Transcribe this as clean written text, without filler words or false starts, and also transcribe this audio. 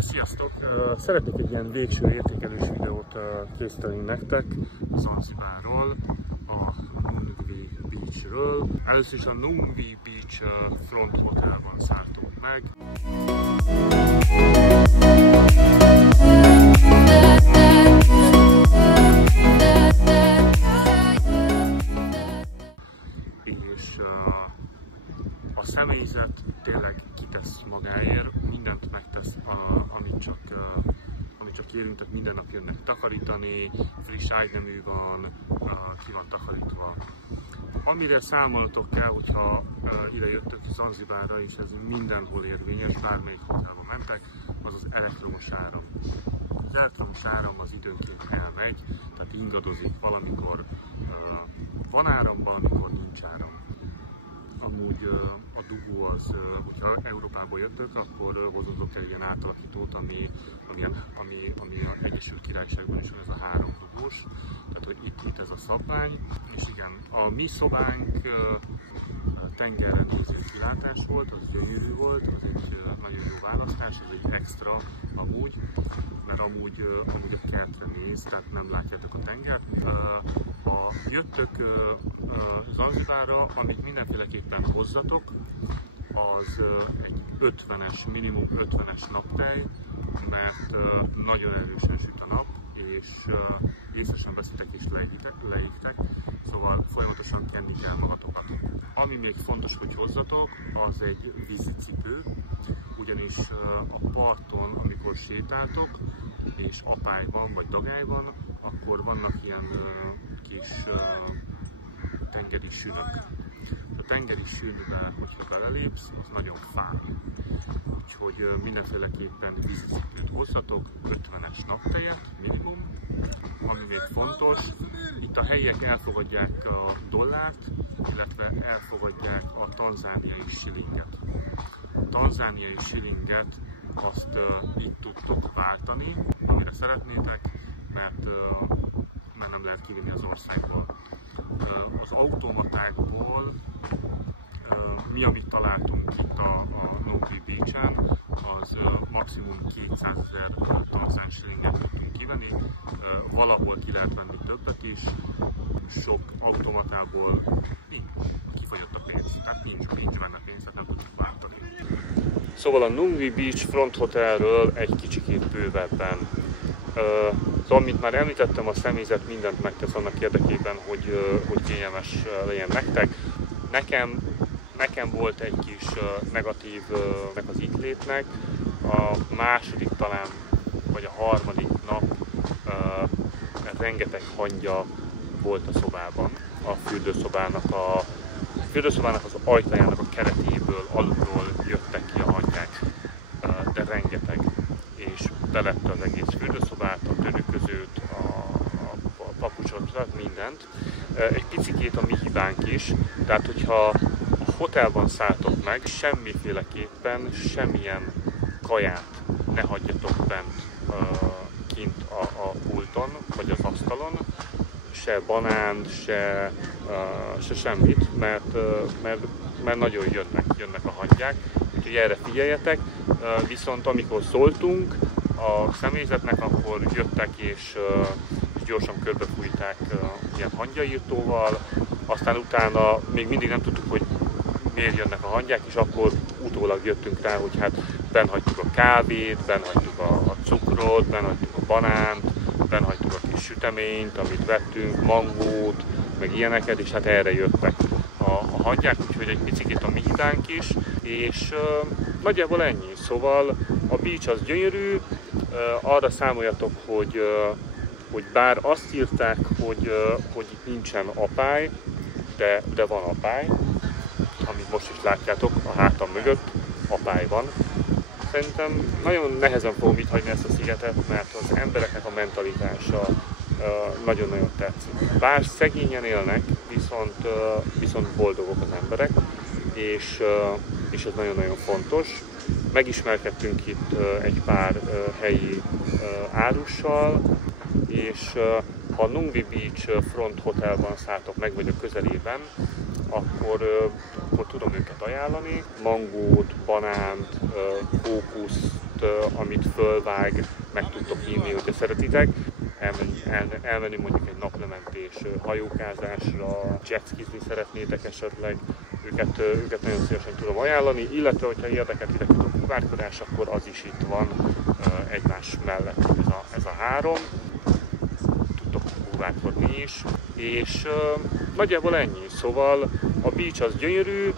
Sziasztok! Szeretnék egy ilyen végső értékelős videót készíteni nektek Zanzibárról, a Nungvi Beachről. Először is a Nungvi Beach Front Hotelban szálltunk meg. És a személyzet tényleg kitesz magáért, mindent megtesz, amit csak kérünk, tehát minden nap jönnek takarítani, friss ágynemű van, ki van takarítva. Amire számolnotok kell, hogyha ide jöttök Zanzibárra, és ez mindenhol érvényes, bármelyik hotelba mentek, az az elektromos áram. Az elektromos áram az időnként elmegy, tehát ingadozik, valamikor van áram, valamikor nincs áram. Amúgy a dugó az, hogyha Európából jöttök, akkor hozzatok el egy ilyen átalakítót, ami az Egyesült Királyságban is van, ez a 3 dugós. Tehát, hogy itt ez a szabvány. És igen, a mi szobánk tengerre néző kilátás volt, az gyönyörű volt, az egy nagyon jó választás, ez egy extra amúgy, mert amúgy a kertre néz, tehát nem látjátok a tengert. Ha jöttök Zanzibárra, amit mindenféleképpen hozzatok, az egy 50-es, minimum 50-es naptej, mert nagyon erősen süt a nap, és észre sem veszitek és leégtek, szóval folyamatosan kenni kell magatokat. Ami még fontos, hogy hozzatok, az egy vízicipő, ugyanis a parton, amikor sétáltok, és apály van, vagy dagály van, akkor vannak ilyen kis tengeri sünök. A tengeri sünbe, hogyha belelépsz, az nagyon fáj. Úgyhogy mindenféleképpen vízicipőt hozzatok, 50-es naptejet minimum. Ami még fontos, itt a helyiek elfogadják a dollárt, illetve elfogadják a tanzániai shillinget. A tanzániai shillinget azt itt tudtok váltani, amire szeretnétek, mert nem lehet kivinni az országból. Az automatákból mi, amit találtunk itt a Nungvi Beach-en, az maximum 200 000 tanzán shillinget tudtunk kivenni. Valahol ki lehet venni többet is, sok automatából kifogyott a pénz, tehát nincs benne pénz, tehát nem tudjuk váltani. Szóval a Nungvi Beach Front Hotelről egy kicsikét bővebben. Szóval, mint már említettem, a személyzet mindent megtesz annak érdekében, hogy kényelmes legyen nektek. Nekem volt egy kis negatív az itt létnek, a második talán, vagy a harmadik nap rengeteg hangya volt a szobában, a fürdőszobának az ajtajának a keretéből, alulról jöttek ki a hangyák, de rengeteg, és belepte az egész fürdőszobát, a törőközőt, a papucsot, mindent. Egy picikét a mi hibánk is, tehát hogyha a hotelban szálltok meg, semmiféleképpen semmilyen kaját ne hagyjatok bent kint a pulton, vagy az asztalon, se banánt, se semmit, mert nagyon jönnek a hangyák, úgyhogy erre figyeljetek. Viszont amikor szóltunk a személyzetnek, akkor jöttek és gyorsan körbefújták ilyen hangyaírtóval, aztán utána még mindig nem tudtuk, hogy miért jönnek a hangyák, és akkor utólag jöttünk rá, hogy hát bennhagytuk a kávét, bennhagytuk a cukrot, bennhagytuk a banánt, bennhagytuk a kis süteményt, amit vettünk, mangót, meg ilyeneket, és hát erre jöttek a hangyák, úgyhogy egy picit a mi hibánk is, és nagyjából ennyi. Szóval a beach az gyönyörű, arra számoljatok, hogy bár azt írták, hogy itt nincsen apály, de van apály, amit most is látjátok a hátam mögött, apály van. Szerintem nagyon nehezen fogom itt hagyni ezt a szigetet, mert az embereknek a mentalitása nagyon-nagyon tetszik. Bár szegényen élnek, viszont boldogok az emberek, és ez nagyon-nagyon fontos. Megismerkedtünk itt egy pár helyi árussal, és ha a Nungvi Beach Front Hotelban szálltok meg, vagy a közelében, akkor tudom őket ajánlani. Mangót, banánt, kókusz, amit fölvág, meg tudtok hívni, hogyha szeretitek. Elmenni mondjuk egy naplementés hajókázásra, jetskizni szeretnétek esetleg, őket nagyon szívesen tudom ajánlani, illetve hogyha érdekel titeket a búvárkodás, akkor az is itt van egymás mellett ez a három. Tudtok búvárkodni is, és nagyjából ennyi. Szóval a beach az gyönyörű,